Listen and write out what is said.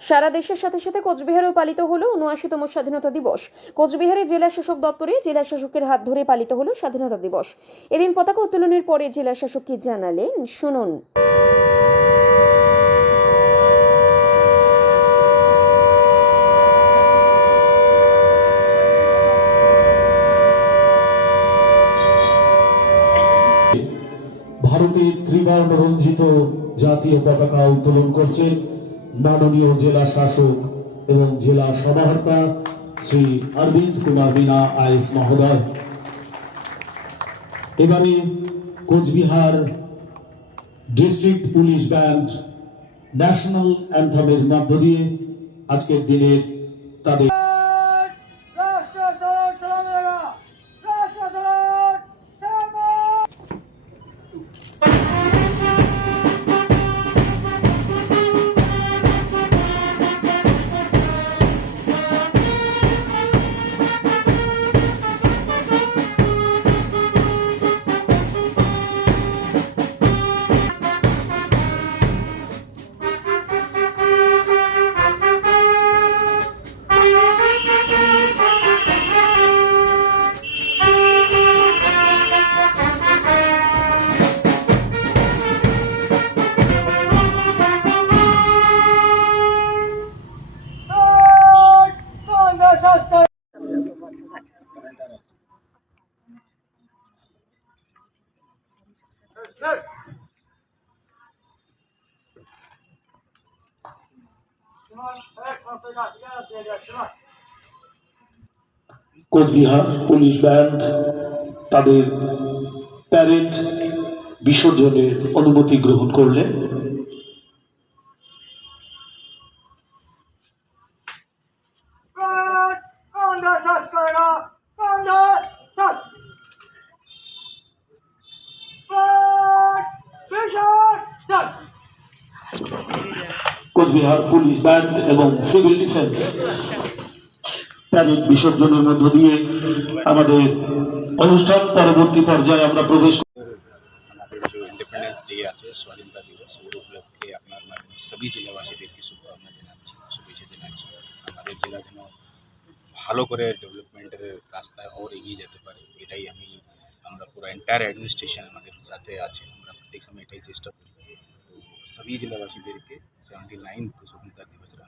সারা দেশের সাথে সাথে কোচবিহারেও পালিত হলো উনআশিতম স্বাধীনতা দিবস। কোচবিহারে জেলা শাসক দপ্তরে জেলা শাসকের হাত ধরে পালিত হলো স্বাধীনতা দিবস। এদিন পতাকা উত্তোলনের পরে জেলা শাসক কি জানালেন? শুনুন। ভারতের ত্রিবর্ণ রঞ্জিত জাতীয় পতাকা উত্তোলন করছেন মাননীয় জেলা শাসক এবং জেলা সভাহর্তা শ্রী অরবিন্দ কুমার মিনা আইস মহোদয়। এবারে Coochbehar district police band national অ্যান্থামের মধ্য দিয়ে আজকের দিনের তাদের কোচবিহার পুলিশ ব্যান্ড তাদের প্যারেড বিসর্জনের অনুমতি গ্রহণ করলেন। কোচবিহার পুলিশ ব্যান্ড এবং সিভিল ডিফেন্স প্যারেড বিসর্জনের মধ্য দিয়ে আমাদের অনুষ্ঠান পরবর্তী পর্যায়ে আমরা প্রবেশ ইন্ডিপেন্ডেন্স ডে আছে আমাদের জেলা যেন ভালো করে ডেভেলপমেন্টের রাস্তায় ওর এগিয়ে যেতে পারে, এটাই আমি, আমরা পুরো এন্টায়ার অ্যাডমিনিস্ট্রেশন আমাদের সাথে আছে। আমরা প্রত্যেক সময় এটাই চেষ্টা করি তো সবই জেলাবাসীদেরকে সেভেন্টি নাইন্থ স্বাধীনতা দিবসের